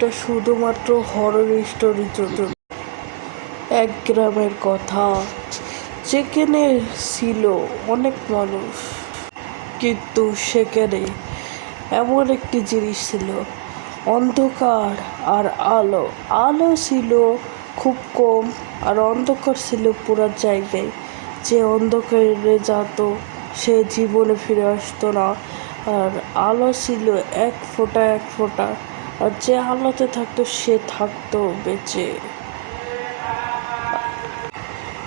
গল্পটা শুধুমাত্র হরর স্টোরির জন্য। এক গ্রামের কথা, যেখানে ছিল অনেক মানুষ, কিন্তু সেখানে এমন একটি জিনিস ছিল, অন্ধকার আর আলো। আলো ছিল খুব কম আর অন্ধকার ছিল পুরো জায়গায়। যে অন্ধকারে যেত সে জীবনে ফিরে আসতো না, আর আলো ছিল এক ফোঁটা এক ফোঁটা, আর যে আলোতে থাকতো সে থাকতো বেঁচে।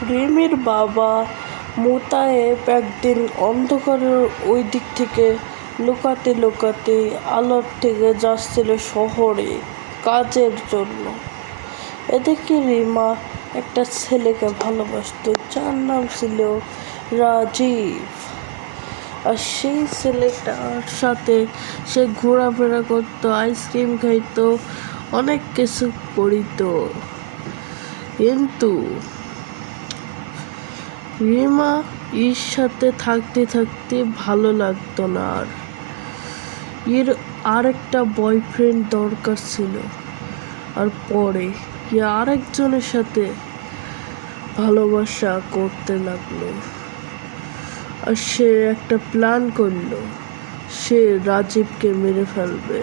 রিমির বাবা মোতায়েব একদিন অন্ধকারের ওই দিক থেকে লুকাতে লুকাতে আলোর থেকে যাচ্ছিল শহরে কাজের জন্য। এদিকে রিমা একটা ছেলেকে ভালোবাসত, যার নাম ছিল রাজীব। আর সেই ছেলেটার সাথে সে ঘোরাফেরা করতো, আইসক্রিম খাইতো, অনেক কিছু করিত। কিন্তু রিমা এর সাথে থাকতে থাকতে ভালো লাগতো না, আর এর আরেকটা বয়ফ্রেন্ড দরকার ছিল। আর পরে আরেকজনের সাথে ভালোবাসা করতে লাগলো, আর সে একটা প্ল্যান করলো, সে রাজীবকে মেরে ফেলবে।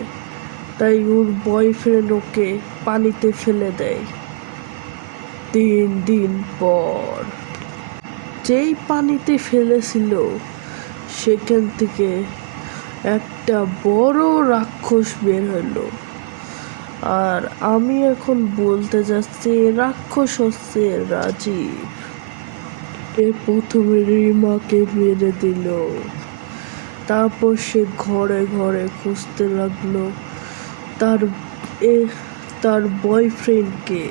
তাই ওর বয়ফ্রেন্ড ওকে পানিতে ফেলে দেয়। 3 দিন পর যেই পানিতে ফেলেছিল সেখান থেকে একটা বড় রাক্ষস বের হলো। আর আমি এখন বলতে যাচ্ছি রাক্ষস হচ্ছে রাজীব। প্রথমে রিমাকে মেরে দিল, তারপর সে ঘরে ঘরে খুঁজতে লাগলো তার বয়ফ্রেন্ডকে।